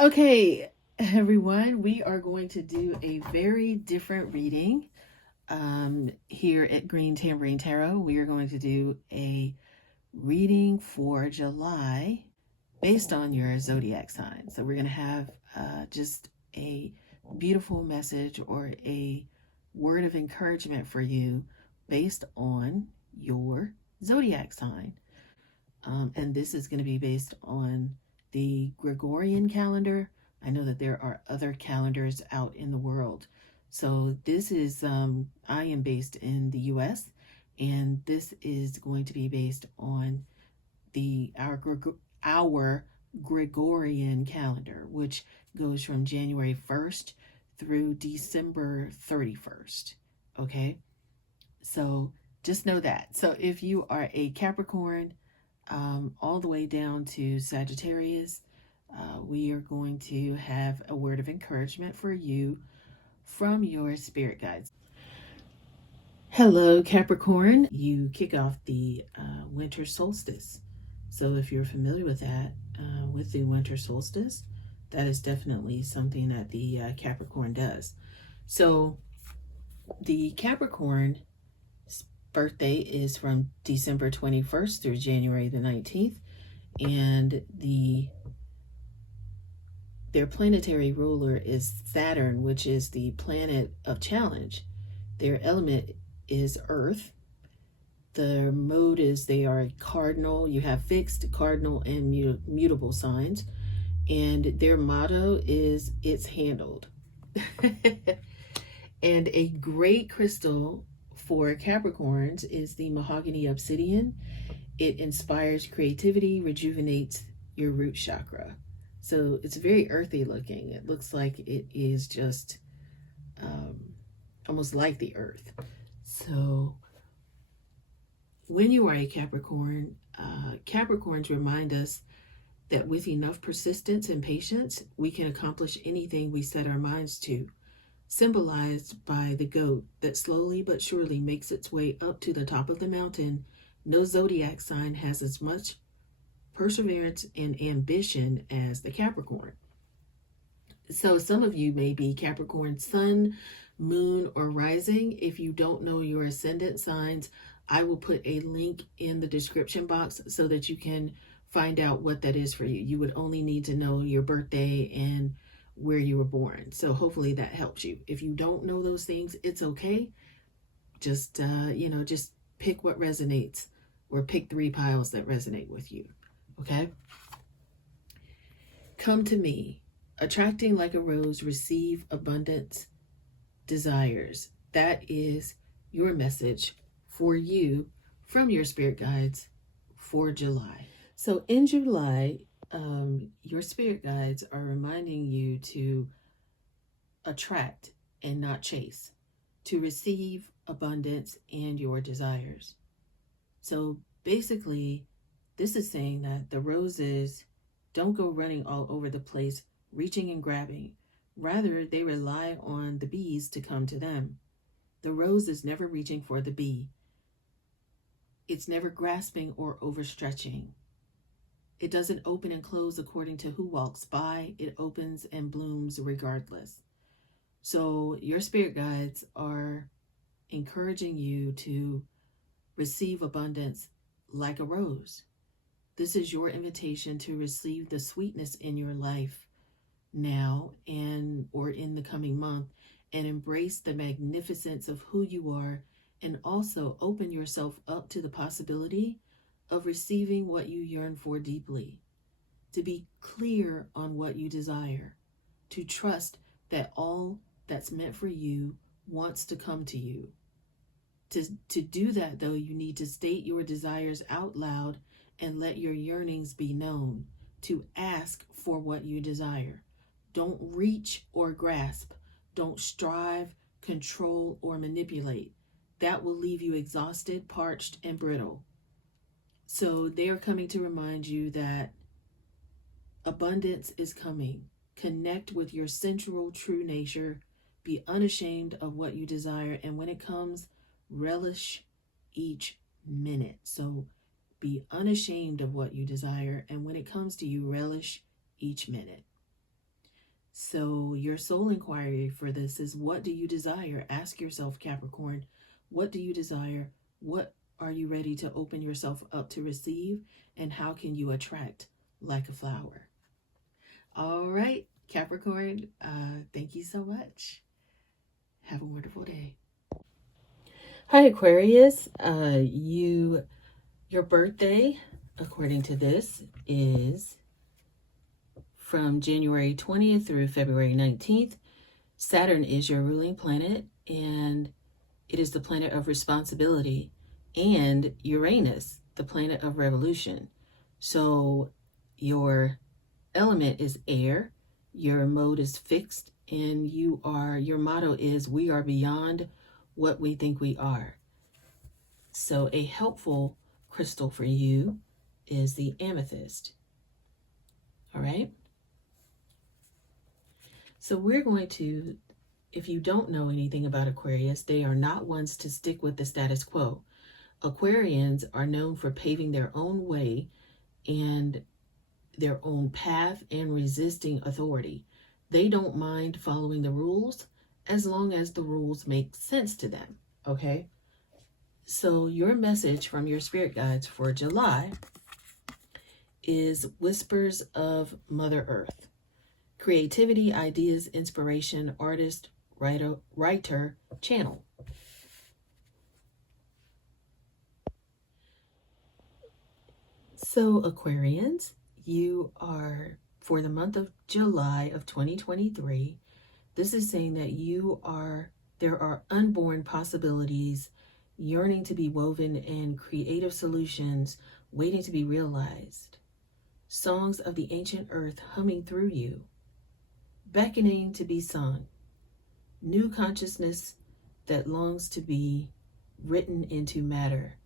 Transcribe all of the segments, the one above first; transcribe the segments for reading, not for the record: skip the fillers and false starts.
Okay, everyone, we are going to do a very different reading here at Green Tambourine Tarot. We are going to do a reading for July based on your zodiac sign. So we're going to have just a beautiful message or a word of encouragement for you based on your zodiac sign. And this is going to be based on the Gregorian calendar. I know that there are other calendars out in the world. So this is, I am based in the US, and this is going to be based on our Gregorian calendar, which goes from January 1st through December 31st. Okay, so just know that. So if you are a Capricorn, all the way down to Sagittarius, we are going to have a word of encouragement for you from your spirit guides. Hello, Capricorn. You kick off the winter solstice. So if you're familiar with that, with the winter solstice, that is definitely something that the Capricorn does. So the Capricorn birthday is from December 21st through January the 19th, and their planetary ruler is Saturn, which is the planet of challenge. Their element is Earth. The mode is they are cardinal. You have fixed, cardinal, and mutable signs, and their motto is "It's handled." And a great crystal for Capricorns is the mahogany obsidian. It inspires creativity, rejuvenates your root chakra. So it's very earthy looking. It looks like it is just almost like the earth. So when you are a Capricorn, Capricorns remind us that with enough persistence and patience, we can accomplish anything we set our minds to, symbolized by the goat that slowly but surely makes its way up to the top of the mountain. No zodiac sign has as much perseverance and ambition as the Capricorn. So some of you may be Capricorn sun, moon, or rising. If you don't know your ascendant signs, I will put a link in the description box so that you can find out what that is for you. You would only need to know your birthday and where you were born. So hopefully that helps you. If you don't know those things, it's okay. Just, just pick what resonates, or pick 3 piles that resonate with you. Okay? Come to me, attracting like a rose, receive abundance, desires. That is your message for you from your spirit guides for July. So in July, your spirit guides are reminding you to attract and not chase, to receive abundance and your desires. So basically, this is saying that the roses don't go running all over the place, reaching and grabbing. Rather, they rely on the bees to come to them. The rose is never reaching for the bee. It's never grasping or overstretching. It doesn't open and close according to who walks by. It opens and blooms regardless. So your spirit guides are encouraging you to receive abundance like a rose. This is your invitation to receive the sweetness in your life now or in the coming month, and embrace the magnificence of who you are, and also open yourself up to the possibility of receiving what you yearn for deeply, to be clear on what you desire, to trust that all that's meant for you wants to come to you. To do that, though, you need to state your desires out loud and let your yearnings be known, to ask for what you desire. Don't reach or grasp. Don't strive, control, or manipulate. That will leave you exhausted, parched, and brittle. So they are coming to remind you that abundance is coming. Connect with your central true nature. Be unashamed of what you desire. And when it comes, relish each minute. So be unashamed of what you desire. And when it comes to you, relish each minute. So your soul inquiry for this is, what do you desire? Ask yourself, Capricorn, what do you desire? What are you ready to open yourself up to receive? And how can you attract like a flower? All right, Capricorn, thank you so much. Have a wonderful day. Hi, Aquarius. Your birthday, according to this, is from January 20th through February 19th. Saturn is your ruling planet, and it is the planet of responsibility, and Uranus, the planet of revolution. So your element is air, your mode is fixed, and your motto is, we are beyond what we think we are. So a helpful crystal for you is the amethyst. All right. So we're going to, if you don't know anything about Aquarius, they are not ones to stick with the status quo. Aquarians are known for paving their own way and their own path and resisting authority. They don't mind following the rules as long as the rules make sense to them. Okay. So your message from your spirit guides for July is Whispers of Mother Earth. Creativity, ideas, inspiration, artist, writer, channel. So Aquarians, you are, for the month of July of 2023, this is saying that there are unborn possibilities yearning to be woven and creative solutions waiting to be realized. Songs of the ancient earth humming through you, beckoning to be sung. New consciousness that longs to be written into matter.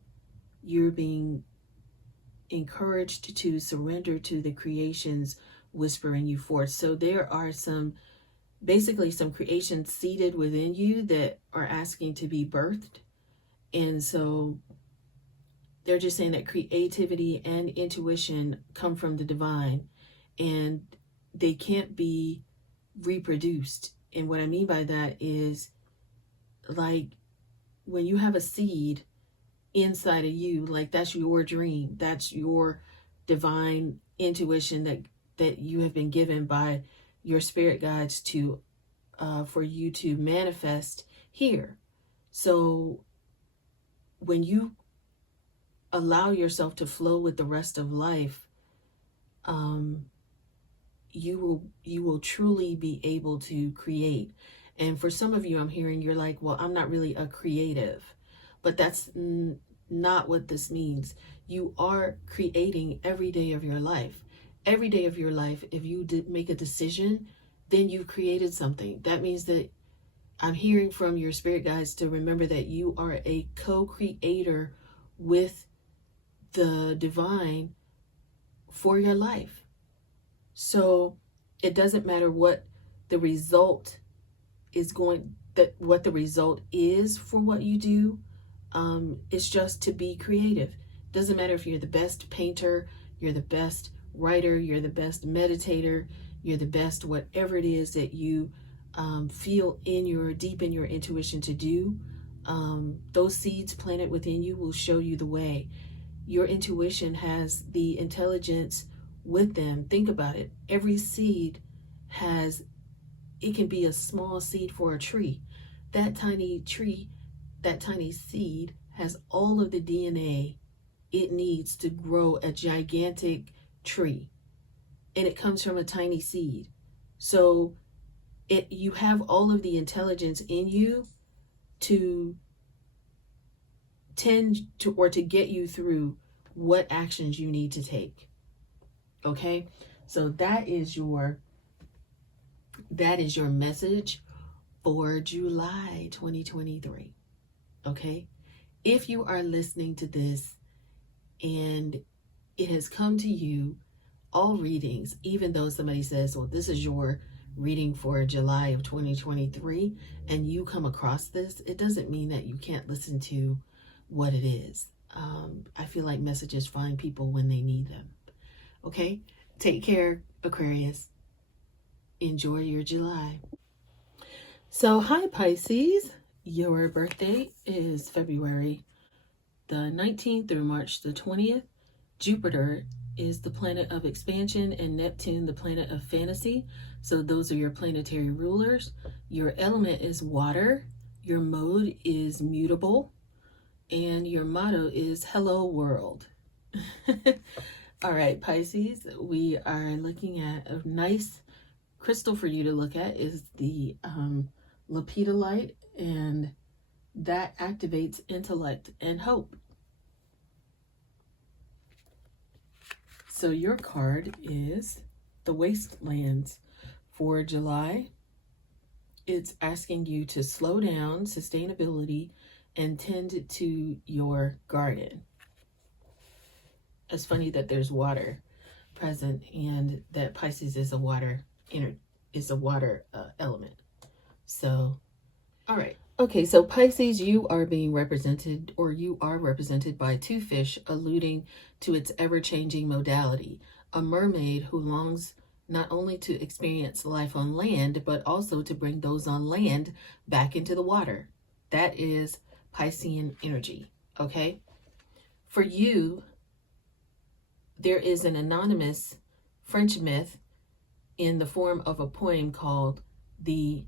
You're being encouraged to surrender to the creations whispering you forth. So there are basically some creations seated within you that are asking to be birthed. And so they're just saying that creativity and intuition come from the divine, and they can't be reproduced. And what I mean by that is, like, when you have a seed inside of you, like, that's your dream, that's your divine intuition that you have been given by your spirit guides to for you to manifest here. So when you allow yourself to flow with the rest of life, you will truly be able to create. And for some of you, I'm hearing you're like, well, I'm not really a creative, but that's not what this means. You are creating every day of your life. Every day of your life, if you did make a decision, then you've created something. That means that I'm hearing from your spirit guides to remember that you are a co-creator with the divine for your life. So it doesn't matter what the result is what the result is for what you do. It's just to be creative. Doesn't matter if you're the best painter, you're the best writer, you're the best meditator, you're the best whatever it is that you feel deep in your intuition to do. Those seeds planted within you will show you the way. Your intuition has the intelligence with them. Think about it. Every seed it can be a small seed for a tree. That tiny tree, that tiny seed has all of the DNA it needs to grow a gigantic tree. And it comes from a tiny seed. So you have all of the intelligence in you to tend to, or to get you through what actions you need to take. Okay? So that is your message for July 2023. Okay? If you are listening to this and it has come to you, all readings, even though somebody says, well, this is your reading for July of 2023, and you come across this, it doesn't mean that you can't listen to what it is. I feel like messages find people when they need them. Okay? Take care, Aquarius. enjoy your July. So, hi Pisces. Your birthday is February the 19th through March the 20th. Jupiter is the planet of expansion and Neptune the planet of fantasy. So those are your planetary rulers. Your element is water. Your mode is mutable. And your motto is hello world. All right, Pisces, we are looking at a nice crystal for you to look at is the lepidolite, and that activates intellect and hope. So your card is the Wastelands for July. It's asking you to slow down, sustainability, and tend to your garden. It's funny that there's water present and that Pisces is a water element. So, all right. Okay, so Pisces, you are being represented, or you are represented by two fish, alluding to its ever-changing modality. A mermaid who longs not only to experience life on land, but also to bring those on land back into the water. That is Piscean energy, okay? For you, there is an anonymous French myth in the form of a poem called The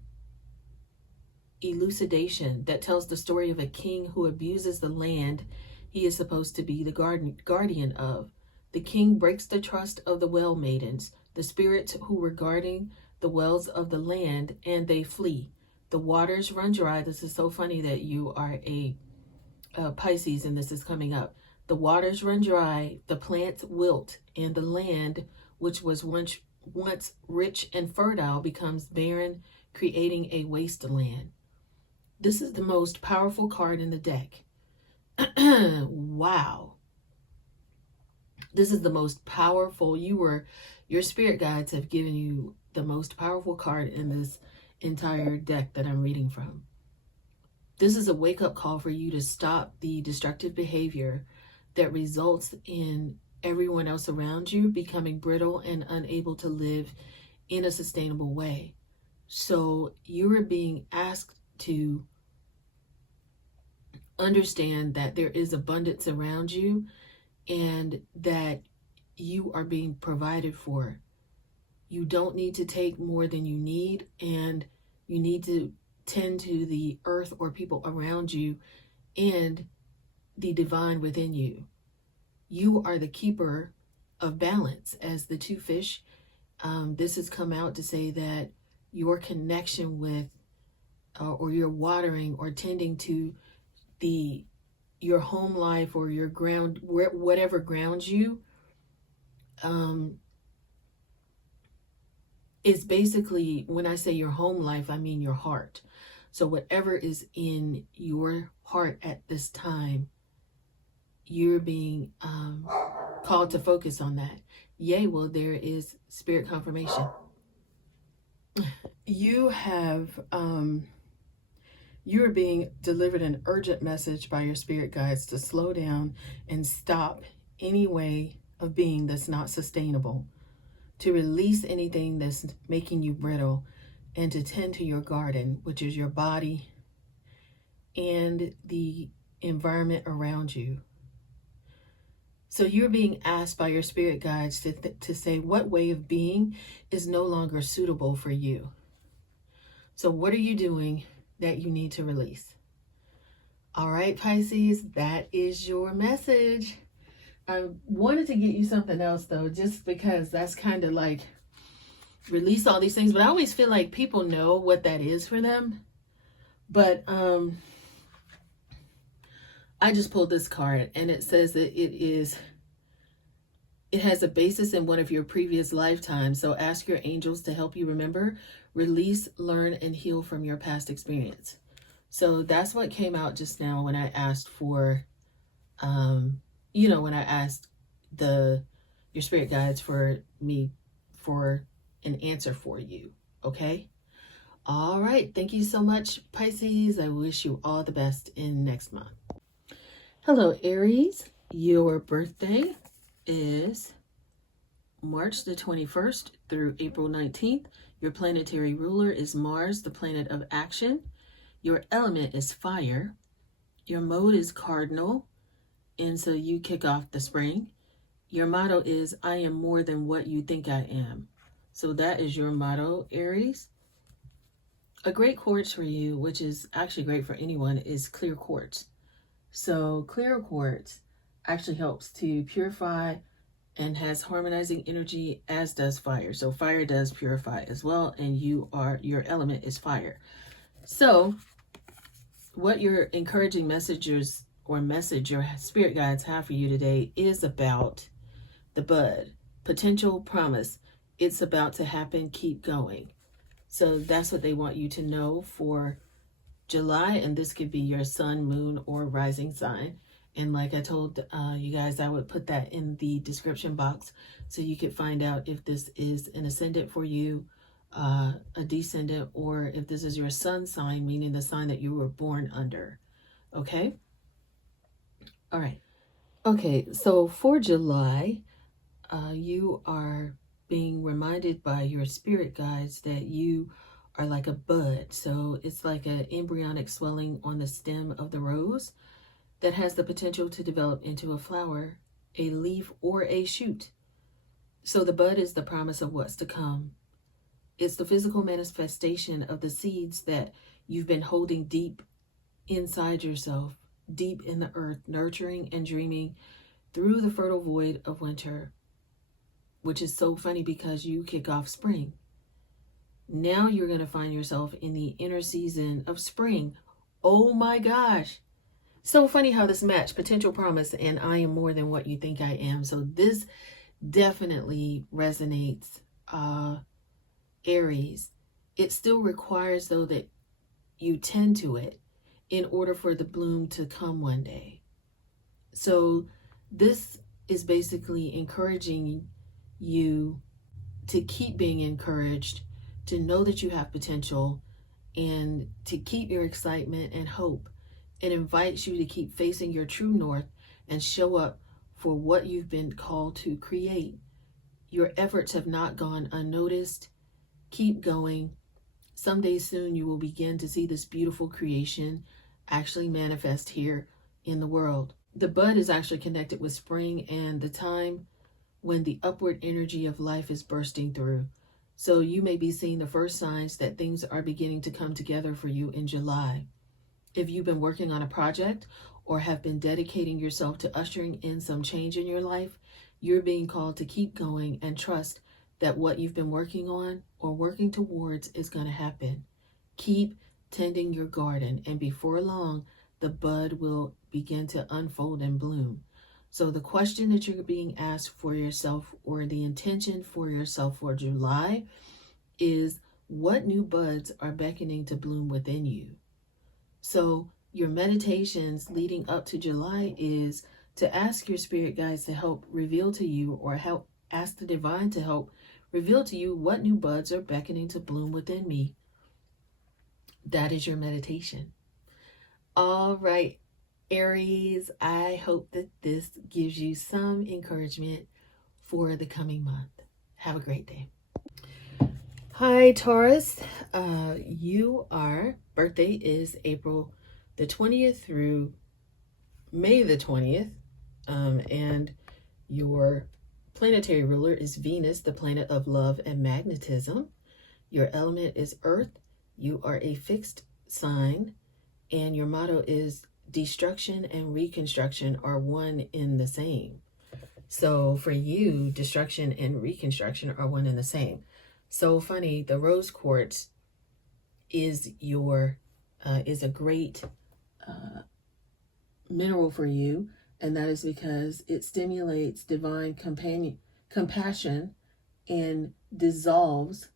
Elucidation that tells the story of a king who abuses the land he is supposed to be the guardian of. The king breaks the trust of the well maidens, the spirits who were guarding the wells of the land, and they flee. The waters run dry. This is so funny that you are a Pisces and this is coming up. The waters run dry, the plants wilt, and the land, which was once rich and fertile, becomes barren, creating a wasteland. This is the most powerful card in the deck. Wow. This is the most powerful. Your spirit guides have given you the most powerful card in this entire deck that I'm reading from. This is a wake-up call for you to stop the destructive behavior that results in everyone else around you becoming brittle and unable to live in a sustainable way. So you are being asked to understand that there is abundance around you and that you are being provided for. You don't need to take more than you need, and you need to tend to the earth or people around you and the divine within you. You are the keeper of balance. As the two fish, this has come out to say that your connection with or your watering or tending to your home life or your ground, whatever grounds you, is basically, when I say your home life, I mean your heart. So whatever is in your heart at this time, you're being called to focus on that. Yay, well, there is spirit confirmation. You have you're being delivered an urgent message by your spirit guides to slow down and stop any way of being that's not sustainable, to release anything that's making you brittle, and to tend to your garden, which is your body and the environment around you. So you're being asked by your spirit guides to say what way of being is no longer suitable for you. So what are you doing that you need to release? All right, Pisces, that is your message. I wanted to get you something else, though, just because that's kind of like release all these things. But I always feel like people know what that is for them. But I just pulled this card, and it says that it has a basis in one of your previous lifetimes. So ask your angels to help you remember, release, learn, and heal from your past experience. So that's what came out just now when I asked for, when I asked your spirit guides for an answer for you. Okay. All right. Thank you so much, Pisces. I wish you all the best in next month. Hello, Aries. Your birthday is March the 21st through April 19th. Your planetary ruler is Mars, the planet of action. Your element is fire. Your mode is cardinal, and so you kick off the spring. Your motto is, I am more than what you think I am. So that is your motto, Aries. A great quartz for you, which is actually great for anyone, is clear quartz. So clear quartz actually helps to purify and has harmonizing energy, as does fire. So fire does purify as well, and your element is fire. So what your encouraging messages or message your spirit guides have for you today is about the bud, potential, promise. It's about to happen. Keep going. So that's what they want you to know for July, and this could be your sun, moon, or rising sign. And like I told you guys, I would put that in the description box so you could find out if this is an ascendant for you, a descendant, or if this is your sun sign, meaning the sign that you were born under. Okay? All right. Okay, so for July, you are being reminded by your spirit guides that you are like a bud. So it's like an embryonic swelling on the stem of the rose that has the potential to develop into a flower, a leaf, or a shoot. So the bud is the promise of what's to come. It's the physical manifestation of the seeds that you've been holding deep inside yourself, deep in the earth, nurturing and dreaming through the fertile void of winter, which is so funny because you kick off spring. Now you're going to find yourself in the inner season of spring. Oh my gosh. So funny how this match, potential promise, and I am more than what you think I am. So this definitely resonates, Aries. It still requires, though, that you tend to it in order for the bloom to come one day. So this is basically encouraging you to keep being encouraged, to know that you have potential, and to keep your excitement and hope. It invites you to keep facing your true north and show up for what you've been called to create. Your efforts have not gone unnoticed. Keep going. Someday soon you will begin to see this beautiful creation actually manifest here in the world. The bud is actually connected with spring and the time when the upward energy of life is bursting through. So you may be seeing the first signs that things are beginning to come together for you in July. If you've been working on a project or have been dedicating yourself to ushering in some change in your life, you're being called to keep going and trust that what you've been working on or working towards is going to happen. Keep tending your garden, and before long, the bud will begin to unfold and bloom. So the question that you're being asked for yourself, or the intention for yourself for July, is what new buds are beckoning to bloom within you? So your meditations leading up to July is to ask your spirit guides to help reveal to you, or help ask the divine to help reveal to you what new buds are beckoning to bloom within me. That is your meditation. All right, Aries, I hope that this gives you some encouragement for the coming month. Have a great day. Hi, Taurus. Your birthday is April the 20th through May the 20th. And your planetary ruler is Venus, the planet of love and magnetism. Your element is Earth. You are a fixed sign. And your motto is destruction and reconstruction are one in the same. So for you, destruction and reconstruction are one and the same. So funny, the rose quartz is a great mineral for you, and that is because it stimulates divine compassion and dissolves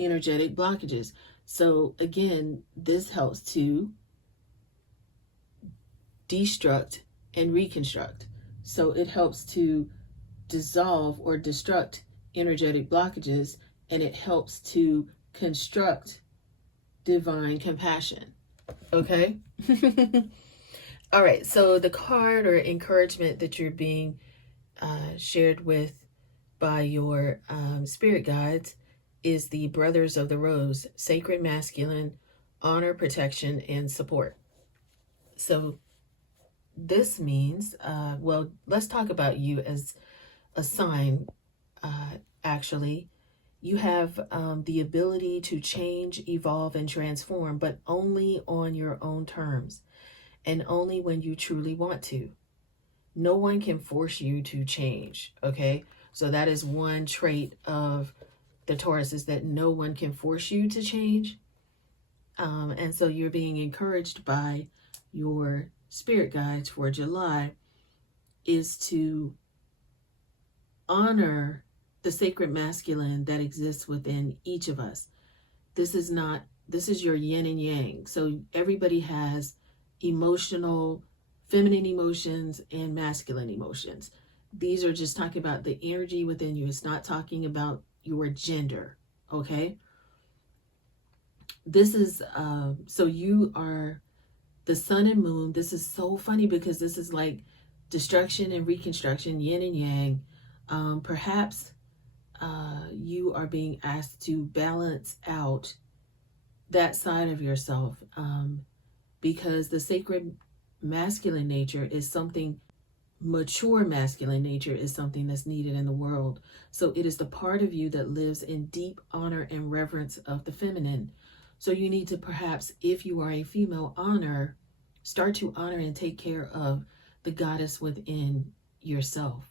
energetic blockages. So again, this helps to destruct and reconstruct. So it helps to dissolve or destruct energetic blockages, and it helps to construct divine compassion. Okay? All right, so the card or encouragement that you're being shared with by your spirit guides is the Brothers of the Rose, sacred masculine, honor, protection, and support. So this means, well, let's talk about you as a sign. Actually, you have the ability to change, evolve, and transform, but only on your own terms and only when you truly want to. No one can force you to change, okay? So that is one trait of the Taurus, is that no one can force you to change. And so you're being encouraged by your spirit guides for July is to honor the sacred masculine that exists within each of us. This is your yin and yang. So everybody has emotional, feminine emotions and masculine emotions. These are just talking about the energy within you. It's not talking about your gender, okay? This is, so you are the sun and moon. This is so funny because this is like destruction and reconstruction, yin and yang. Perhaps you are being asked to balance out that side of yourself, because the sacred masculine nature is something, mature masculine nature is something that's needed in the world. So it is the part of you that lives in deep honor and reverence of the feminine. So you need to perhaps, if you are a female, start to honor and take care of the goddess within yourself.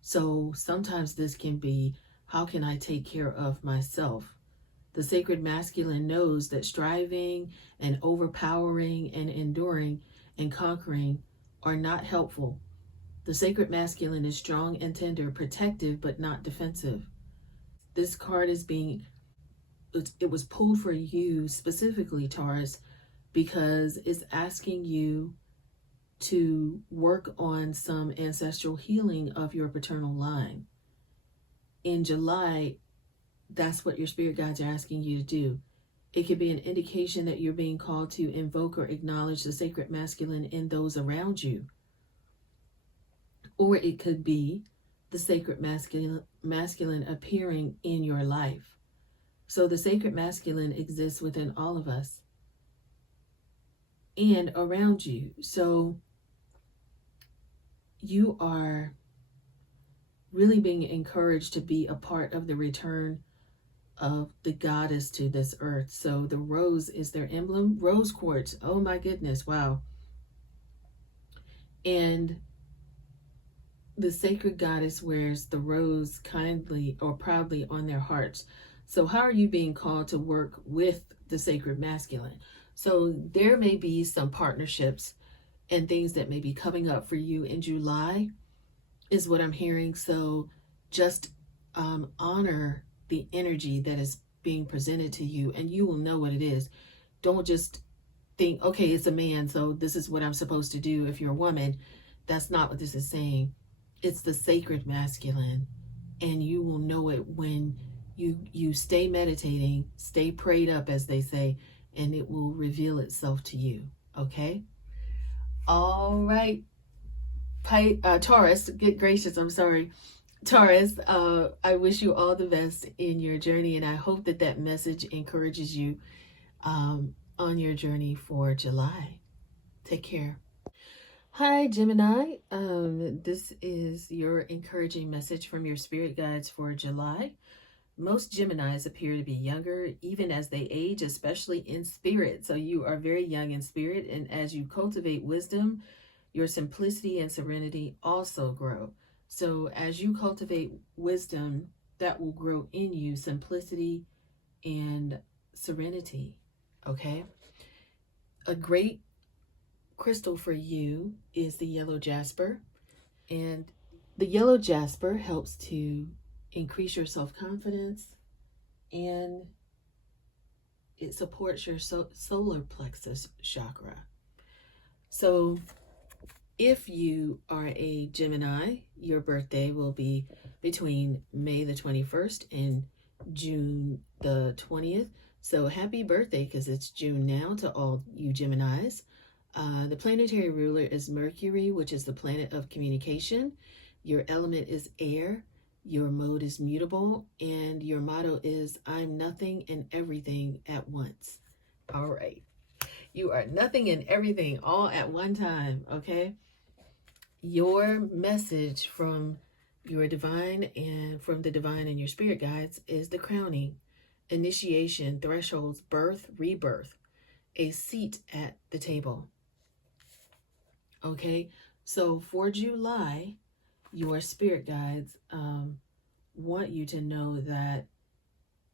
So sometimes this can be, how can I take care of myself? The sacred masculine knows that striving and overpowering and enduring and conquering are not helpful. The sacred masculine is strong and tender, protective, but not defensive. This card is it was pulled for you specifically, Taurus, because it's asking you to work on some ancestral healing of your paternal line. In July, that's what your spirit guides are asking you to do. It could be an indication that you're being called to invoke or acknowledge the sacred masculine in those around you. Or it could be the sacred masculine appearing in your life. So the sacred masculine exists within all of us and around you. So you are really being encouraged to be a part of the return of the goddess to this earth. So the rose is their emblem, rose quartz. Oh my goodness, wow. And the sacred goddess wears the rose kindly or proudly on their hearts. So how are you being called to work with the sacred masculine? So there may be some partnerships and things that may be coming up for you in July, is what I'm hearing. So just honor the energy that is being presented to you, and you will know what it is. Don't just think, okay, it's a man, so this is what I'm supposed to do. If you're a woman, that's not what this is saying. It's the sacred masculine, and you will know it when you stay meditating, stay prayed up, as they say, and it will reveal itself to you. Okay? All right. Taurus, good gracious, I'm sorry. Taurus, I wish you all the best in your journey, and I hope that that message encourages you on your journey for July. Take care. Hi, Gemini. This is your encouraging message from your spirit guides for July. Most Geminis appear to be younger, even as they age, especially in spirit. So you are very young in spirit, and as you cultivate wisdom, your simplicity and serenity also grow. So as you cultivate wisdom, that will grow in you simplicity and serenity, okay? A great crystal for you is the yellow jasper. And the yellow jasper helps to increase your self-confidence, and it supports your solar plexus chakra. So if you are a Gemini, your birthday will be between May the 21st and June the 20th. So happy birthday, because it's June now, to all you Geminis. The planetary ruler is Mercury, which is the planet of communication. Your element is air. Your mode is mutable, and your motto is, I'm nothing and everything at once. All right. You are nothing and everything all at one time, okay? Your message from your divine and from the divine and your spirit guides is the crowning, initiation, thresholds, birth, rebirth, a seat at the table. Okay, so for July, your spirit guides want you to know that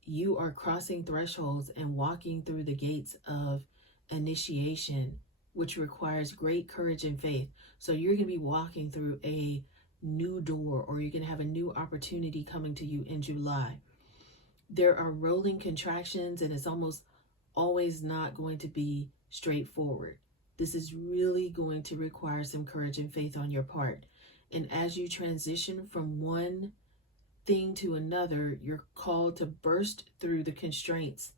you are crossing thresholds and walking through the gates of initiation, which requires great courage and faith. So you're going to be walking through a new door, or you're going to have a new opportunity coming to you in July. There are rolling contractions, and it's almost always not going to be straightforward. This is really going to require some courage and faith on your part. And as you transition from one thing to another, you're called to burst through the constraints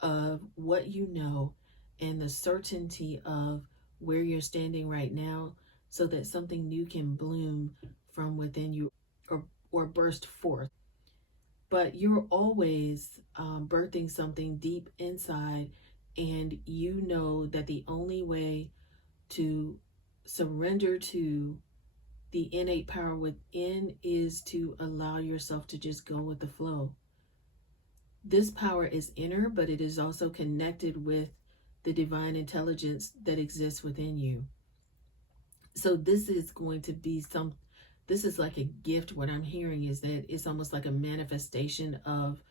of what you know and the certainty of where you're standing right now, so that something new can bloom from within you, or burst forth. But you're always birthing something deep inside, and you know that the only way to surrender to the innate power within is to allow yourself to just go with the flow. This power is inner, but it is also connected with the divine intelligence that exists within you. So this is going to be this is like a gift. What I'm hearing is that it's almost like a manifestation of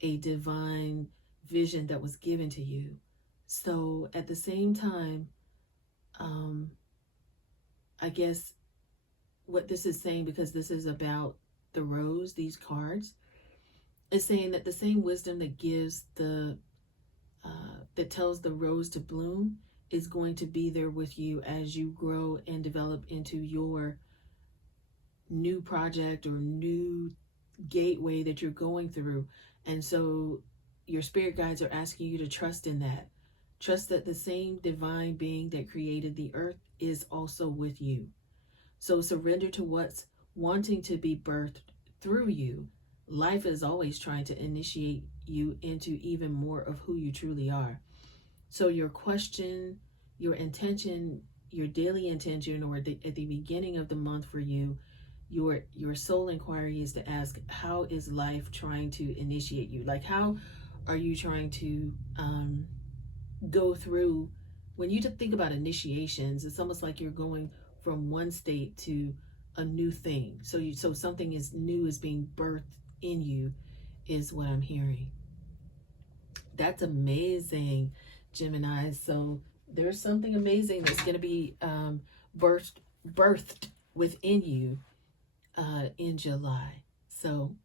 a divine vision that was given to you. So at the same time, I guess what this is saying, because this is about the rose, these cards, is saying that the same wisdom that gives that tells the rose to bloom is going to be there with you as you grow and develop into your new project or new gateway that you're going through. And so your spirit guides are asking you to trust in that. Trust that the same divine being that created the earth is also with you. So surrender to what's wanting to be birthed through you. Life is always trying to initiate you into even more of who you truly are. So your question, your intention, your daily intention, or at the beginning of the month for you, your soul inquiry is to ask, how is life trying to initiate you? Like, how are you trying to go through? When you think about initiations, it's almost like you're going from one state to a new thing. So something is new is being birthed in you, is what I'm hearing. That's amazing, Gemini. So there's something amazing that's going to be birthed within you in July. So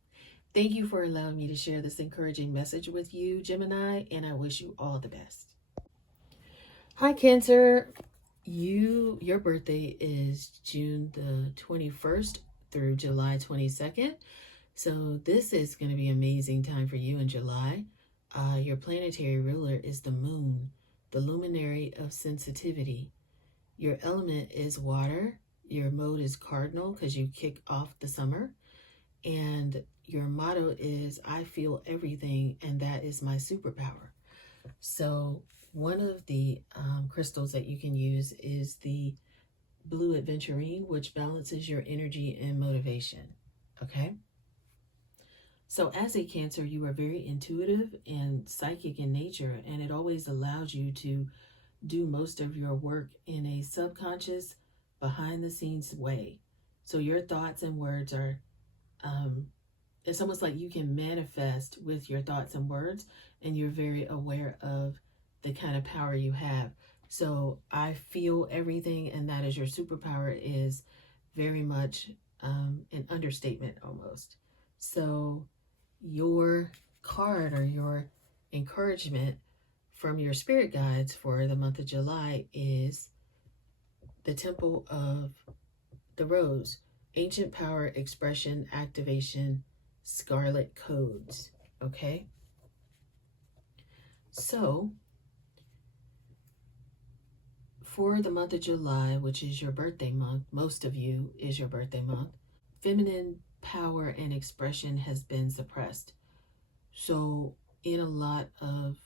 thank you for allowing me to share this encouraging message with you, Gemini, and I wish you all the best. Hi, Cancer. Your birthday is June the 21st through July 22nd. So this is going to be an amazing time for you in July. Your planetary ruler is the moon, the luminary of sensitivity. Your element is water. Your mode is cardinal because you kick off the summer. And your motto is, I feel everything, and that is my superpower. So one of the crystals that you can use is the blue aventurine, which balances your energy and motivation. Okay? So as a Cancer, you are very intuitive and psychic in nature, and it always allows you to do most of your work in a subconscious, behind the scenes way. So your thoughts and words are, it's almost like you can manifest with your thoughts and words, and you're very aware of the kind of power you have. So I feel everything, and that is your superpower, is very much an understatement almost. So your card or your encouragement from your spirit guides for the month of July is the Temple of the Rose, ancient power, expression, activation, scarlet codes. Okay? So for the month of July, which is your birthday month, most of you is your birthday month, feminine power and expression has been suppressed. So in a lot of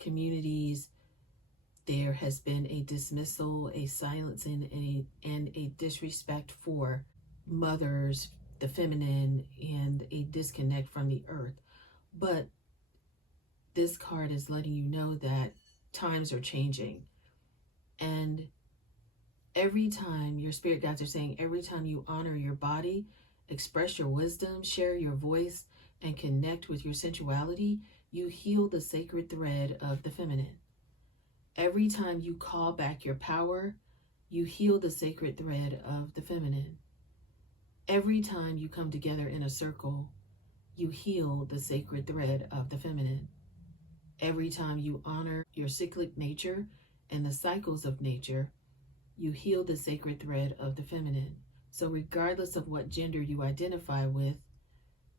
communities, there has been a dismissal, a silencing, and a disrespect for mothers, the feminine, and a disconnect from the earth. But this card is letting you know that times are changing. And every time, your spirit guides are saying, every time you honor your body, express your wisdom, share your voice, and connect with your sensuality, you heal the sacred thread of the feminine. Every time you call back your power, you heal the sacred thread of the feminine. Every time you come together in a circle, you heal the sacred thread of the feminine. Every time you honor your cyclic nature and the cycles of nature, you heal the sacred thread of the feminine. So regardless of what gender you identify with,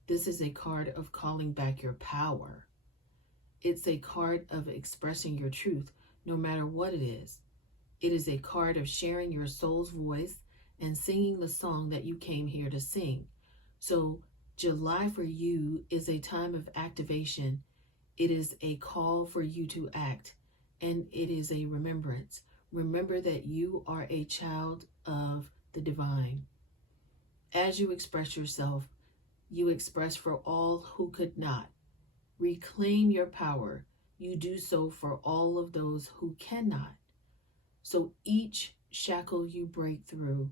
this is a card of calling back your power. It's a card of expressing your truth, no matter what it is. It is a card of sharing your soul's voice and singing the song that you came here to sing. So July for you is a time of activation. It is a call for you to act, and it is a remembrance. Remember that you are a child of the divine. As you express yourself, you express for all who could not. Reclaim your power. You do so for all of those who cannot. So each shackle you break through,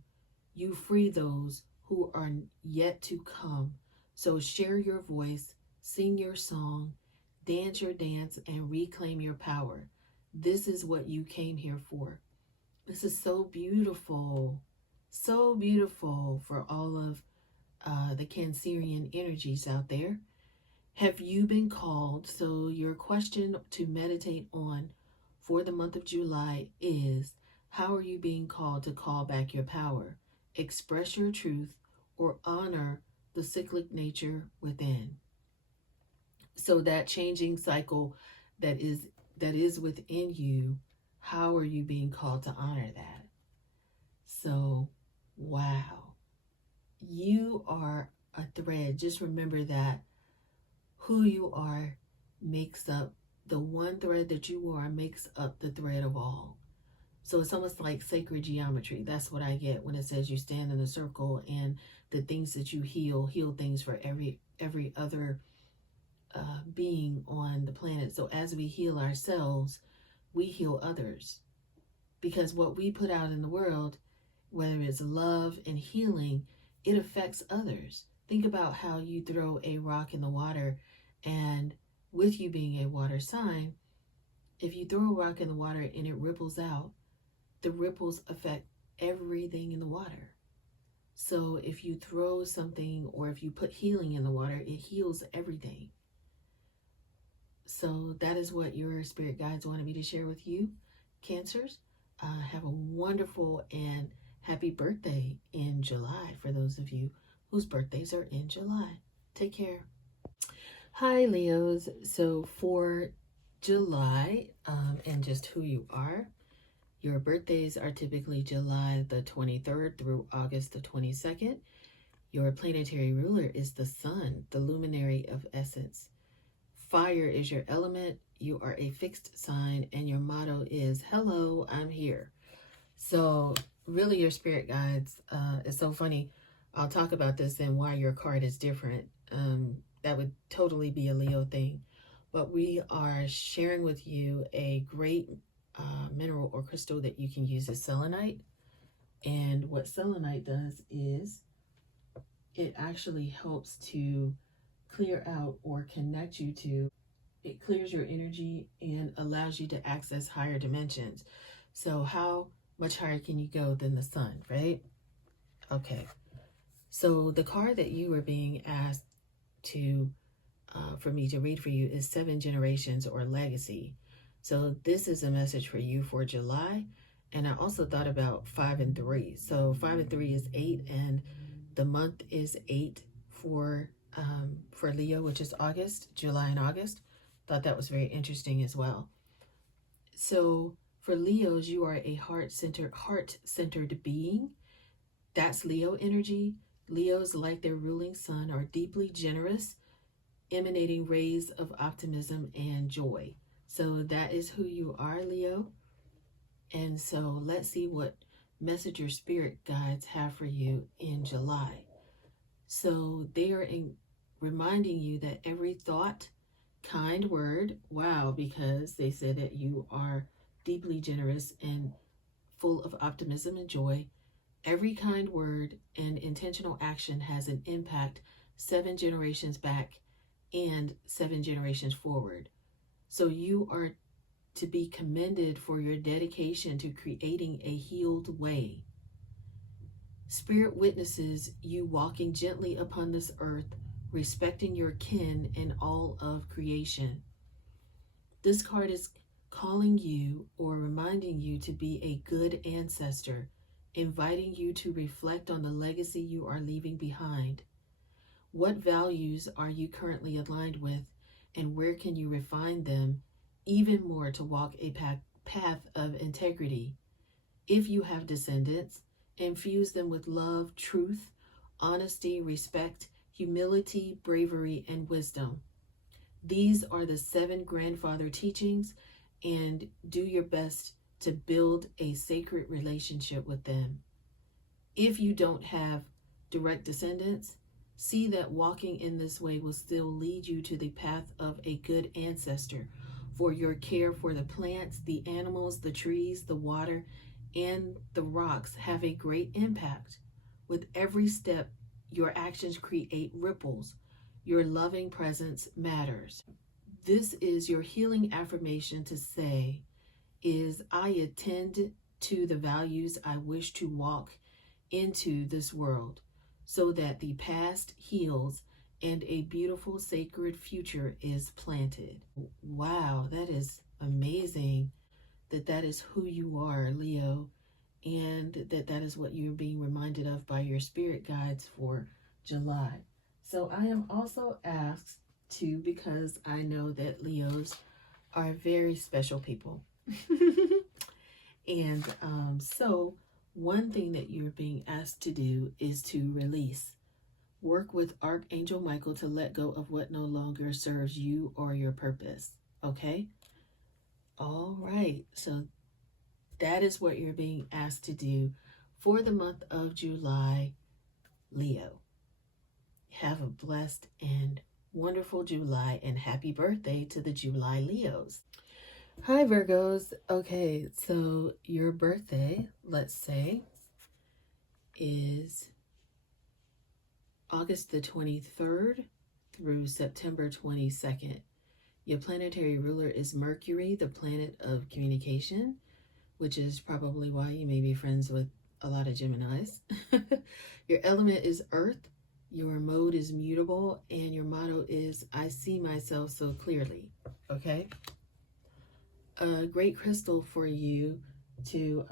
you free those who are yet to come. So share your voice, sing your song, dance your dance, and reclaim your power. This is what you came here for. This is so beautiful for all of the Cancerian energies out there. Have you been called? So your question to meditate on for the month of July is, how are you being called to call back your power, express your truth, or honor the cyclic nature within? So that changing cycle that is within you, how are you being called to honor that? So, wow. You are a thread. Just remember that who you are makes up, the one thread that you are makes up the thread of all. So it's almost like sacred geometry. That's what I get when it says you stand in a circle, and the things that you heal things for every other being on the planet. So as we heal ourselves, we heal others, because what we put out in the world, whether it's love and healing, it affects others. Think about how you throw a rock in the water, and with you being a water sign, if you throw a rock in the water and it ripples out, the ripples affect everything in the water. So if you throw something, or if you put healing in the water, it heals everything. So that is what your spirit guides wanted me to share with you, Cancers. Have a wonderful and happy birthday in July for those of you whose birthdays are in July. Take care. Hi, Leos. So for July, and just who you are, your birthdays are typically July the 23rd through August the 22nd. Your planetary ruler is the sun, the luminary of essence. Fire is your element. You are a fixed sign, and your motto is, hello, I'm here. So really your spirit guides, it's so funny. I'll talk about this and why your card is different. That would totally be a Leo thing. But we are sharing with you a great mineral or crystal that you can use as selenite. And what selenite does is it actually helps to clear out or connect you to, it clears your energy and allows you to access higher dimensions. So how much higher can you go than the sun, right? Okay. So the card that you were being asked to for me to read for you is 7 generations or legacy. So this is a message for you for July. And I also thought about 5 and 3. So 5 and 3 is 8, and the month is 8 for Leo, which is August, July and August. Thought that was very interesting as well. So for Leos, you are a heart-centered being. That's Leo energy. Leos, like their ruling sun, are deeply generous, emanating rays of optimism and joy. So that is who you are, Leo. And so let's see what message your spirit guides have for you in July. So they are reminding you that every thought, kind word, wow, because they said that you are deeply generous and full of optimism and joy. Every kind word and intentional action has an impact 7 generations back and 7 generations forward. So you are to be commended for your dedication to creating a healed way. Spirit witnesses you walking gently upon this earth, respecting your kin and all of creation. This card is calling you or reminding you to be a good ancestor, inviting you to reflect on the legacy you are leaving behind. What values are you currently aligned with, and where can you refine them even more to walk a path of integrity? If you have descendants, infuse them with love, truth, honesty, respect, humility, bravery, and wisdom. These are the 7 grandfather teachings, and do your best to build a sacred relationship with them. If you don't have direct descendants, see that walking in this way will still lead you to the path of a good ancestor, for your care for the plants, the animals, the trees, the water, and the rocks have a great impact. With every step, your actions create ripples. Your loving presence matters. This is your healing affirmation to say is, I attend to the values I wish to walk into this world so that the past heals and a beautiful sacred future is planted. Wow, that is amazing that is who you are, Leo, and that is what you're being reminded of by your spirit guides for July. So I am also asked to, because I know that Leos are very special people. And so one thing that you're being asked to do is to release. Work with Archangel Michael to let go of what no longer serves you or your purpose. Okay? All right. So that is what you're being asked to do for the month of July, Leo. Have a blessed and wonderful July, and happy birthday to the July Leos. Hi, Virgos. Okay, so your birthday, let's say, is August the 23rd through September 22nd. Your planetary ruler is Mercury, the planet of communication, which is probably why you may be friends with a lot of Geminis. Your element is Earth. Your mode is mutable, and your motto is, I see myself so clearly. Okay? A great crystal for you to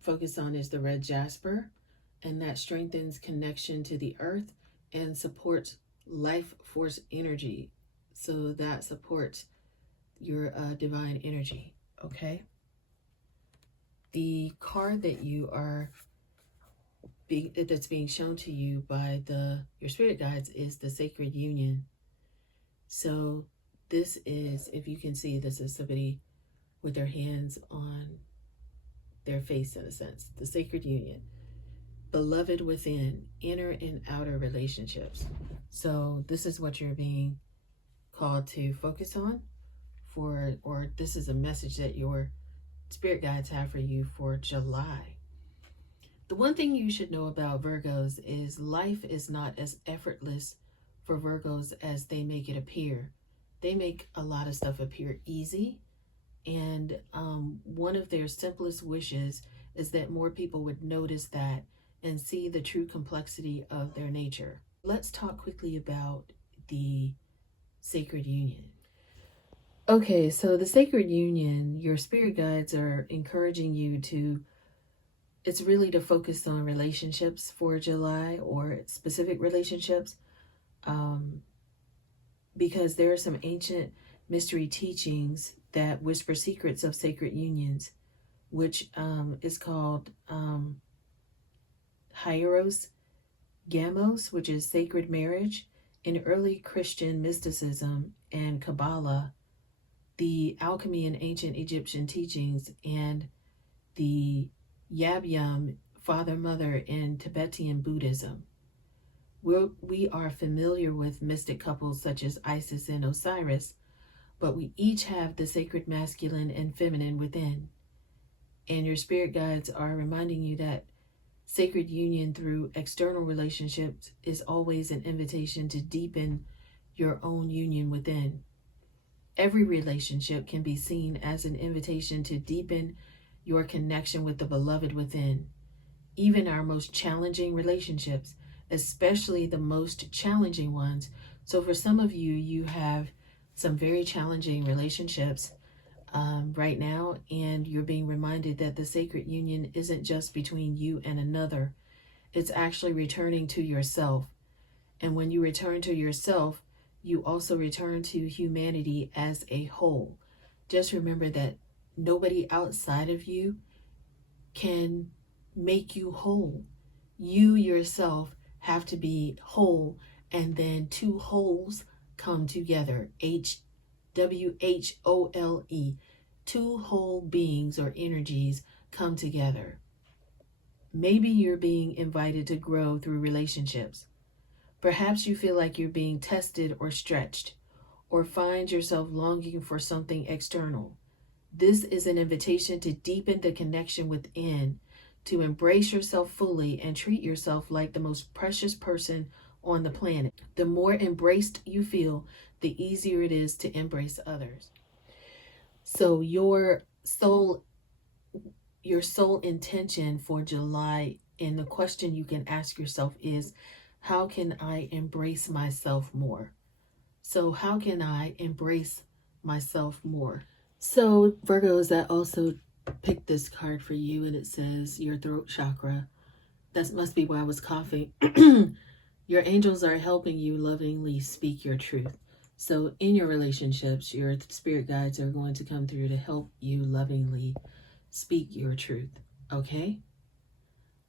focus on is the red jasper, and that strengthens connection to the earth and supports life force energy. So that supports your divine energy. Okay? The card that you are that's being shown to you by your spirit guides is the Sacred Union. So this is, if you can see, this is somebody with their hands on their face, in a sense. The Sacred Union. Beloved within, inner and outer relationships. So this is what you're being called to focus on or this is a message that your spirit guides have for you for July. The one thing you should know about Virgos is life is not as effortless for Virgos as they make it appear. They make a lot of stuff appear easy, and one of their simplest wishes is that more people would notice that and see the true complexity of their nature. Let's talk quickly about the Sacred Union. Okay, so the Sacred Union, your spirit guides are encouraging you to, it's really to focus on relationships for July, or specific relationships, because there are some ancient mystery teachings that whisper secrets of sacred unions, which is called hieros, Gamos, which is sacred marriage, in early Christian mysticism and Kabbalah, the alchemy in ancient Egyptian teachings, and the Yab-Yum, father-mother, in Tibetan Buddhism. We are familiar with mystic couples such as Isis and Osiris, but we each have the sacred masculine and feminine within. And your spirit guides are reminding you that sacred union through external relationships is always an invitation to deepen your own union within. Every relationship can be seen as an invitation to deepen your connection with the beloved within. Even our most challenging relationships, especially the most challenging ones. So for some of you, you have some very challenging relationships right now, and you're being reminded that the sacred union isn't just between you and another. It's actually returning to yourself. And when you return to yourself, you also return to humanity as a whole. Just remember that nobody outside of you can make you whole. You yourself have to be whole, and then two wholes come together. WHOLE. Two whole beings or energies come together. Maybe you're being invited to grow through relationships. Perhaps you feel like you're being tested or stretched, or find yourself longing for something external. This is an invitation to deepen the connection within, to embrace yourself fully and treat yourself like the most precious person on the planet. The more embraced you feel, the easier it is to embrace others. So your soul intention for July, and the question you can ask yourself is, how can I embrace myself more? So how can I embrace myself more? So Virgos, I also picked this card for you, and it says your throat chakra. That must be why I was coughing. Your angels are helping you lovingly speak your truth. So in your relationships, your spirit guides are going to come through to help you lovingly speak your truth. Okay?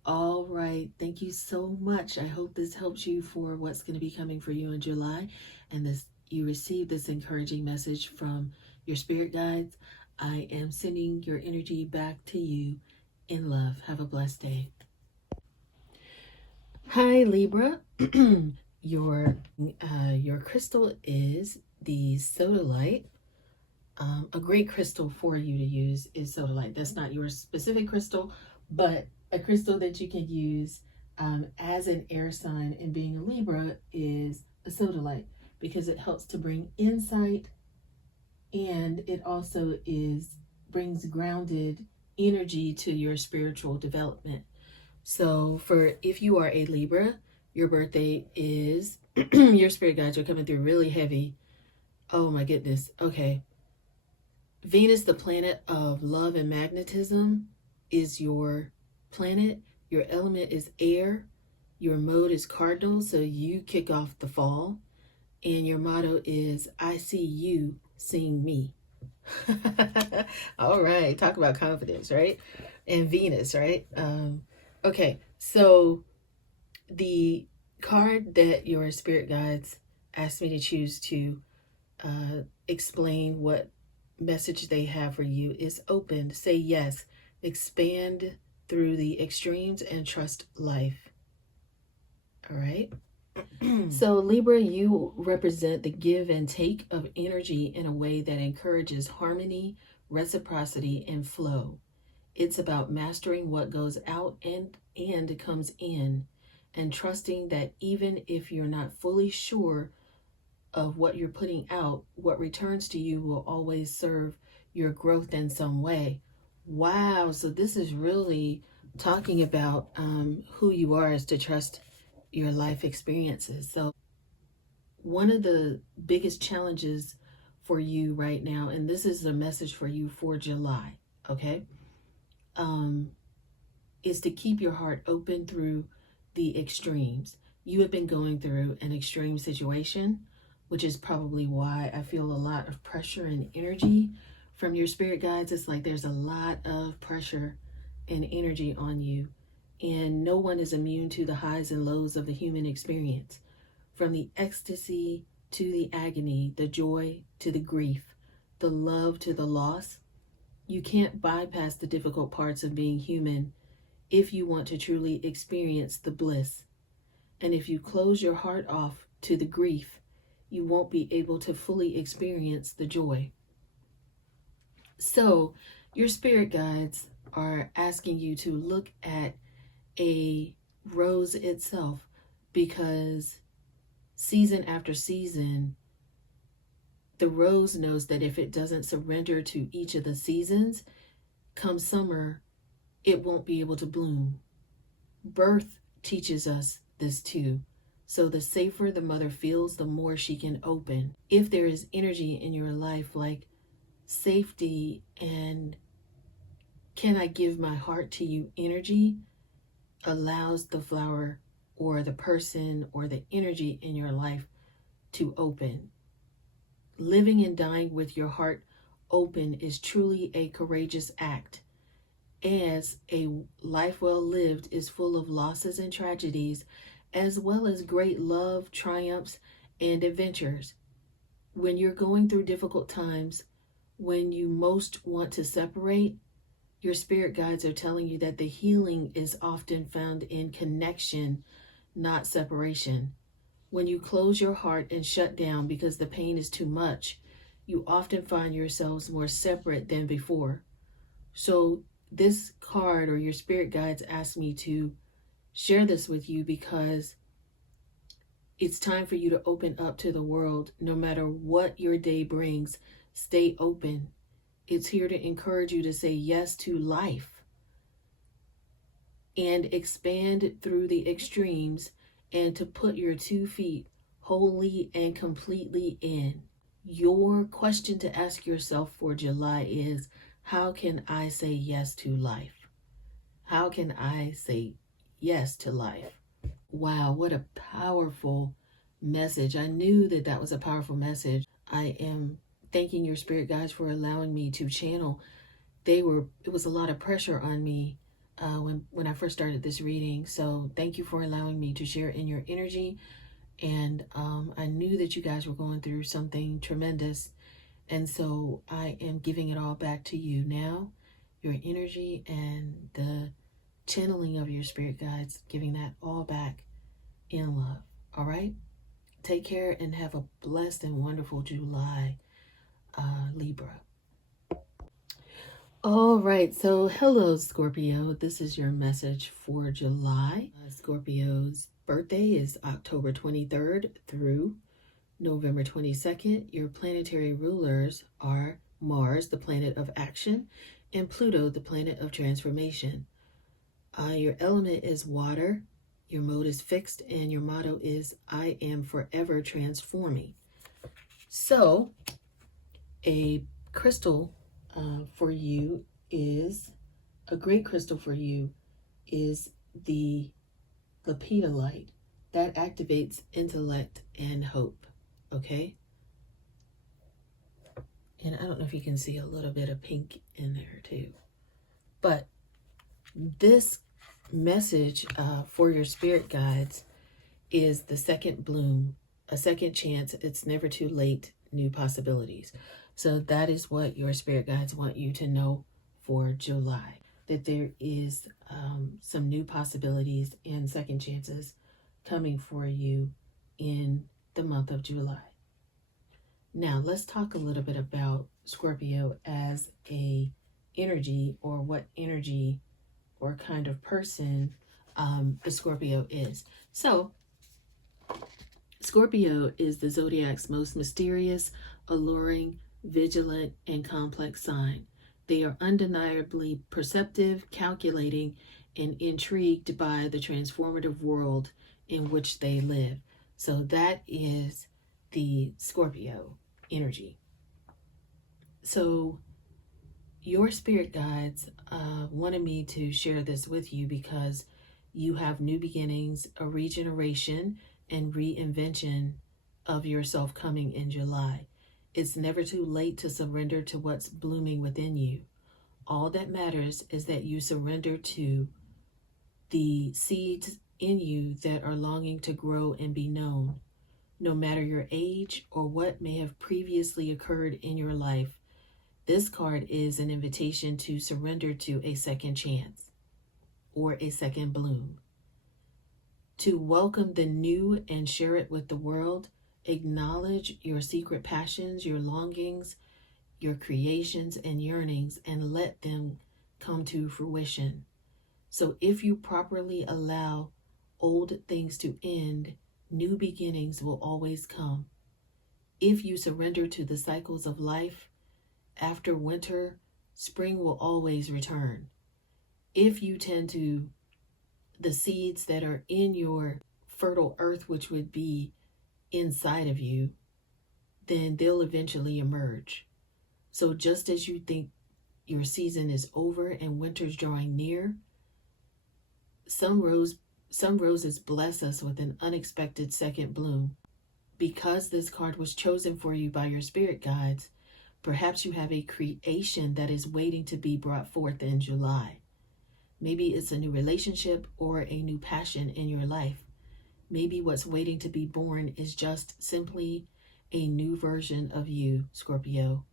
All right. Thank you so much. I hope this helps you for what's going to be coming for you in July, and you receive this encouraging message from your spirit guides. I am sending your energy back to you in love. Have a blessed day. Hi, Libra. Your crystal is the sodalite. A great crystal for you to use is sodalite. That's not your specific crystal, but a crystal that you can use as an air sign, and being a Libra is a sodalite, because it helps to bring insight, and it also brings grounded energy to your spiritual development. So if you are a Libra, your birthday is, your spirit guides are coming through really heavy. Oh my goodness. Okay. Venus, the planet of love and magnetism, is your planet. Your element is air. Your mode is cardinal, so you kick off the fall. And your motto is, I see you, seeing me. All right. Talk about confidence, right? And Venus, right? Okay. So the card that your spirit guides asked me to choose to explain what message they have for you is open. Say yes. Expand through the extremes and trust life. All right. So Libra, you represent the give and take of energy in a way that encourages harmony, reciprocity, and flow. It's about mastering what goes out and comes in, and trusting that even if you're not fully sure of what you're putting out, what returns to you will always serve your growth in some way. Wow. So this is really talking about who you are, is to trust your life experiences. So one of the biggest challenges for you right now, and this is a message for you for July, okay, is to keep your heart open through the extremes. You have been going through an extreme situation, which is probably why I feel a lot of pressure and energy from your spirit guides. It's like there's a lot of pressure and energy on you. And no one is immune to the highs and lows of the human experience, from the ecstasy to the agony, the joy to the grief, the love to the loss. You can't bypass the difficult parts of being human if you want to truly experience the bliss. And if you close your heart off to the grief, you won't be able to fully experience the joy. So, your spirit guides are asking you to look at a rose itself, because season after season, the rose knows that if it doesn't surrender to each of the seasons, come summer, it won't be able to bloom. Birth teaches us this too. So the safer the mother feels, the more she can open. If there is energy in your life like safety and can I give my heart to you energy, allows the flower or the person or the energy in your life to open. Living and dying with your heart open is truly a courageous act, as a life well lived is full of losses and tragedies, as well as great love, triumphs, and adventures. When you're going through difficult times, when you most want to separate, your spirit guides are telling you that the healing is often found in connection, not separation. When you close your heart and shut down because the pain is too much, you often find yourselves more separate than before. So this card or your spirit guides asked me to share this with you because it's time for you to open up to the world. No matter what your day brings, stay open. It's here to encourage you to say yes to life and expand through the extremes, and to put your 2 feet wholly and completely in. Your question to ask yourself for July is, how can I say yes to life? How can I say yes to life? Wow, what a powerful message. I knew that that was a powerful message. I am thanking your spirit guides for allowing me to channel. It was a lot of pressure on me when I first started this reading. So thank you for allowing me to share in your energy. And I knew that you guys were going through something tremendous. And so I am giving it all back to you now. Your energy and the channeling of your spirit guides, giving that all back in love. All right? Take care and have a blessed and wonderful July, Libra. All right, so hello, Scorpio. This is your message for July. Scorpio's birthday is October 23rd through November 22nd. Your planetary rulers are Mars, the planet of action, and Pluto, the planet of transformation. Your element is water, your mode is fixed, and your motto is, I am forever transforming. So, a crystal for you is, a great crystal for you is the lepidolite. That activates intellect and hope, okay? And I don't know if you can see a little bit of pink in there too. But this message for your spirit guides is the second bloom, a second chance. It's never too late, new possibilities. So that is what your spirit guides want you to know for July, that there is some new possibilities and second chances coming for you in the month of July. Now, let's talk a little bit about Scorpio as a energy, or what energy or kind of person the Scorpio is. So, Scorpio is the zodiac's most mysterious, alluring, vigilant, and complex sign. They are undeniably perceptive, calculating, and intrigued by the transformative world in which they live. So that is the Scorpio energy. So your spirit guides wanted me to share this with you because you have new beginnings, a regeneration, and reinvention of yourself coming in July. It's never too late to surrender to what's blooming within you. All that matters is that you surrender to the seeds in you that are longing to grow and be known, no matter your age or what may have previously occurred in your life. This card is an invitation to surrender to a second chance or a second bloom, to welcome the new and share it with the world. Acknowledge your secret passions, your longings, your creations and yearnings, and let them come to fruition. So if you properly allow old things to end, new beginnings will always come. If you surrender to the cycles of life, after winter, spring will always return. If you tend to the seeds that are in your fertile earth, which would be inside of you, then they'll eventually emerge. So just as you think your season is over and winter's drawing near, some roses bless us with an unexpected second bloom. Because this card was chosen for you by your spirit guides, perhaps you have a creation that is waiting to be brought forth in July. Maybe it's a new relationship or a new passion in your life. Maybe what's waiting to be born is just simply a new version of you, Scorpio.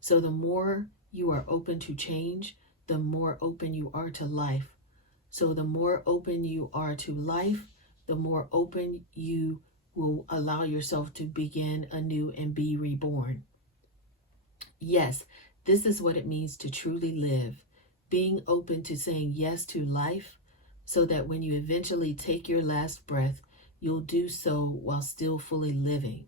So the more you are open to change, the more open you are to life. So the more open you are to life, the more open you will allow yourself to begin anew and be reborn. Yes, this is what it means to truly live. Being open to saying yes to life, so that when you eventually take your last breath, you'll do so while still fully living.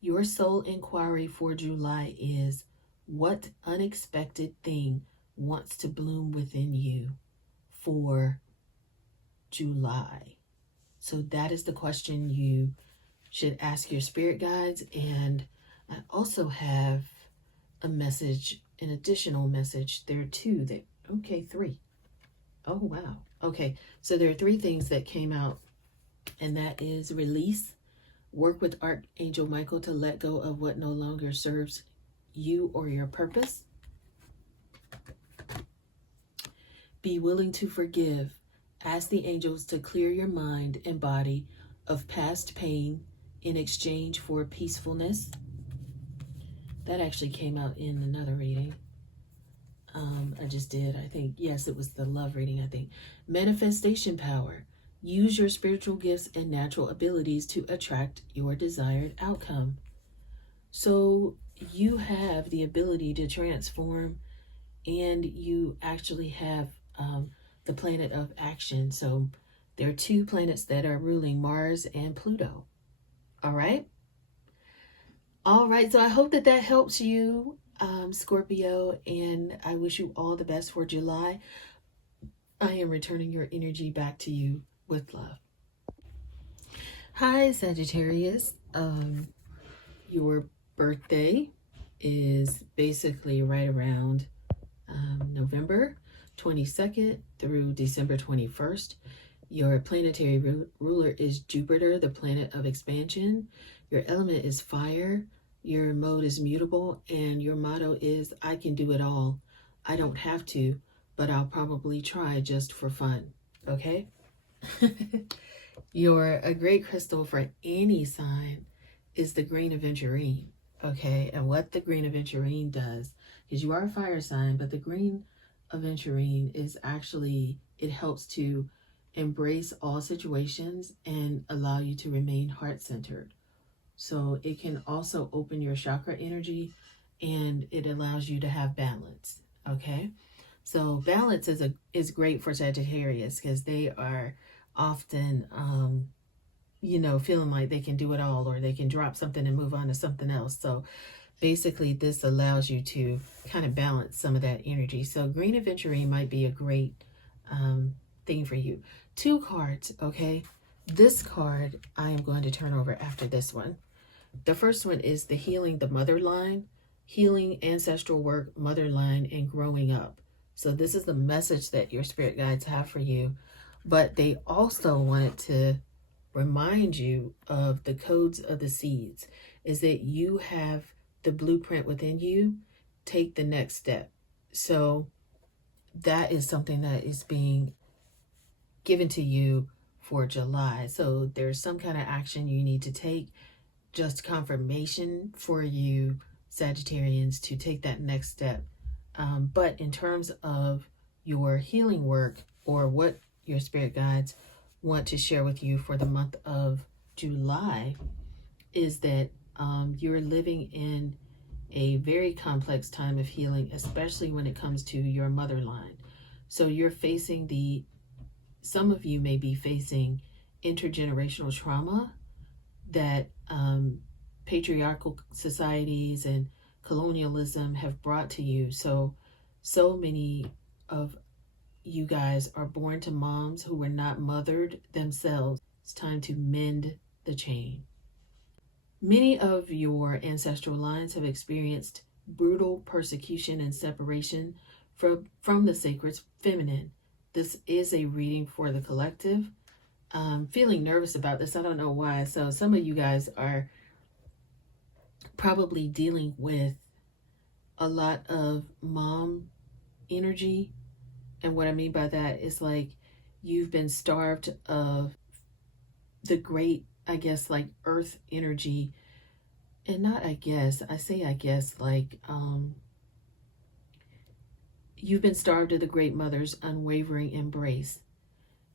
Your soul inquiry for July is, what unexpected thing wants to bloom within you for July? So that is the question you should ask your spirit guides. And I also have a message, an additional message. There are three. Oh, wow. Okay, so there are three things that came out, and that is release, work with Archangel Michael to let go of what no longer serves you or your purpose. Be willing to forgive. Ask the angels to clear your mind and body of past pain in exchange for peacefulness. That actually came out in another reading. I just did. I think, yes, it was the love reading, I think. Manifestation power. Use your spiritual gifts and natural abilities to attract your desired outcome. So you have the ability to transform, and you actually have the planet of action. So there are two planets that are ruling, Mars and Pluto. All right. All right. So I hope that helps you, Scorpio, and I wish you all the best for July. I am returning your energy back to you with love. Hi, Sagittarius. Your birthday is basically right around November 22nd through December 21st. Your planetary ruler is Jupiter, the planet of expansion. Your element is fire. Your mode is mutable, and your motto is, I can do it all. I don't have to, but I'll probably try just for fun. Okay? A great crystal for any sign is the green aventurine. Okay? And what the green aventurine does, because you are a fire sign, but the green aventurine is actually, it helps to embrace all situations and allow you to remain heart-centered. So it can also open your chakra energy, and it allows you to have balance. Okay? So balance is great for Sagittarius, because they are often feeling like they can do it all, or they can drop something and move on to something else. So basically this allows you to kind of balance some of that energy. So green aventurine might be a great thing for you. 2 cards. Okay, this card I am going to turn over after this one. The first one is the healing the mother line, healing ancestral work, mother line, and growing up. So this is the message that your spirit guides have for you, but they also wanted to remind you of the codes of the seeds, is that you have the blueprint within you. Take the next step. So that is something that is being given to you for July. So there's some kind of action you need to take, just confirmation for you Sagittarians to take that next step. But in terms of your healing work, or what your spirit guides want to share with you for the month of July, is that you're living in a very complex time of healing, especially when it comes to your mother line. So you're facing some of you may be facing intergenerational trauma that patriarchal societies and colonialism have brought to you. So many of you guys are born to moms who were not mothered themselves. It's time to mend the chain. Many of your ancestral lines have experienced brutal persecution and separation from the sacred feminine. This is a reading for the collective. I'm feeling nervous about this. I don't know why. So some of you guys are probably dealing with a lot of mom energy. And what I mean by that is like you've been starved of the great, I guess, like earth energy. And not I guess, I say I guess, like you've been starved of the great mother's unwavering embrace,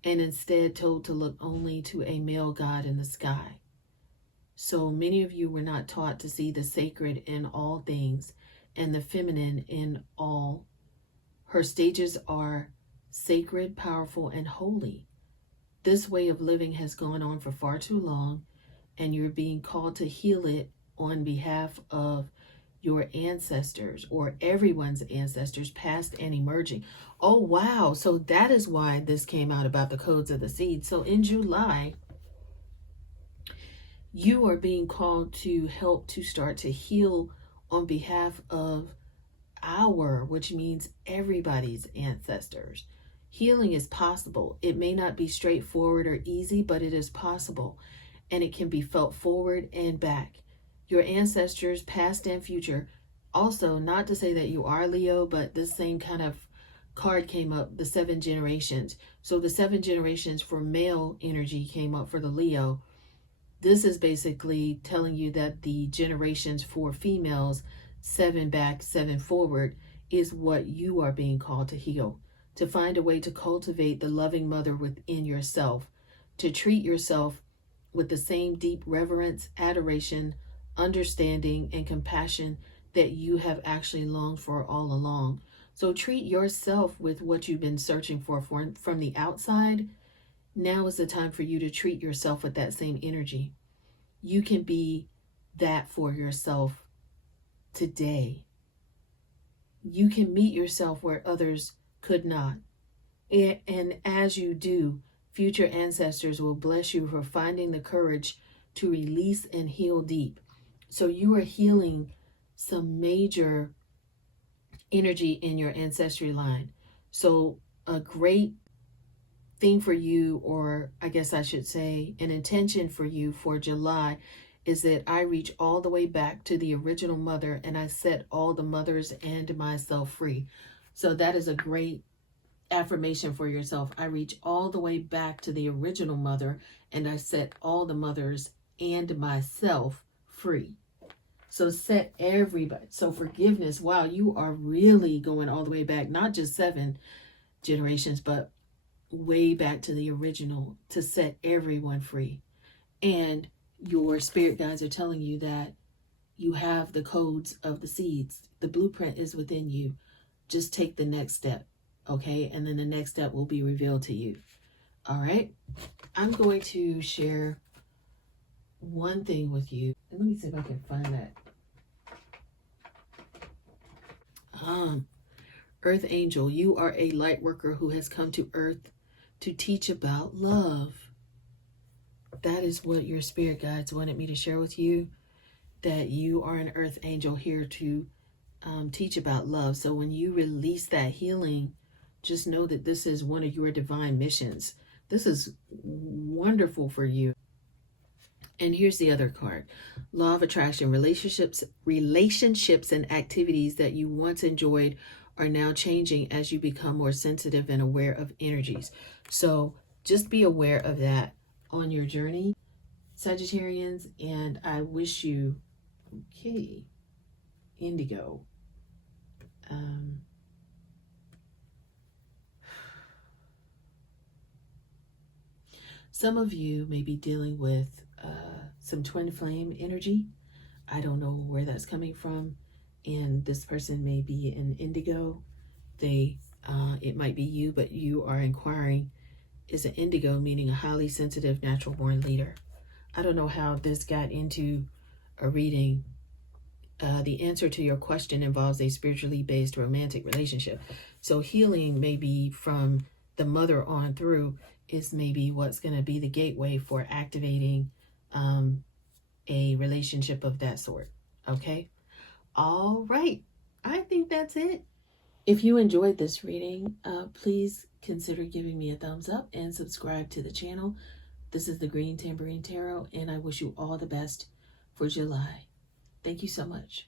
and instead told to look only to a male god in the sky. So many of you were not taught to see the sacred in all things and the feminine in all. Her stages are sacred, powerful, and holy. This way of living has gone on for far too long, and you're being called to heal it on behalf of your ancestors, or everyone's ancestors, past and emerging. Oh, wow. So that is why this came out about the codes of the seed. So in July, you are being called to help to start to heal on behalf of which means everybody's ancestors. Healing is possible. It may not be straightforward or easy, but it is possible, and it can be felt forward and back. Your ancestors, past and future. Also, not to say that you are Leo, but this same kind of card came up, the 7 generations. So the 7 generations for male energy came up for the Leo. This is basically telling you that the generations for females, 7 back, 7 forward, is what you are being called to heal, to find a way to cultivate the loving mother within yourself, to treat yourself with the same deep reverence, adoration, understanding, and compassion that you have actually longed for all along. So treat yourself with what you've been searching for from the outside. Now is the time for you to treat yourself with that same energy. You can be that for yourself today. You can meet yourself where others could not. And as you do, future ancestors will bless you for finding the courage to release and heal deep. So you are healing some major energy in your ancestry line. So a great thing for you, or I guess I should say an intention for you for July, is that I reach all the way back to the original mother, and I set all the mothers and myself free. So that is a great affirmation for yourself. I reach all the way back to the original mother, and I set all the mothers and myself free. So set everybody. So forgiveness. Wow, you are really going all the way back, not just 7 generations, but way back to the original, to set everyone free. And your spirit guides are telling you that you have the codes of the seeds. The blueprint is within you. Just take the next step, okay? And then the next step will be revealed to you. All right? I'm going to share one thing with you. And let me see if I can find that. Earth Angel, you are a light worker who has come to Earth to teach about love. That is what your spirit guides wanted me to share with you, that you are an Earth Angel here to teach about love. So when you release that healing, just know that this is one of your divine missions. This is wonderful for you. And here's the other card. Law of attraction. Relationships and activities that you once enjoyed are now changing as you become more sensitive and aware of energies. So just be aware of that on your journey, Sagittarians. And I wish you, okay, Indigo. Some of you may be dealing with some twin flame energy. I don't know where that's coming from. And this person may be an indigo. It might be you, but you are inquiring, is an indigo, meaning a highly sensitive, natural born leader. I don't know how this got into a reading. The answer to your question involves a spiritually based romantic relationship. So healing maybe from the mother on through is maybe what's going to be the gateway for activating a relationship of that sort. Okay. All right. I think that's it. If you enjoyed this reading, please consider giving me a thumbs up and subscribe to the channel. This is the Green Tambourine Tarot, and I wish you all the best for July. Thank you so much.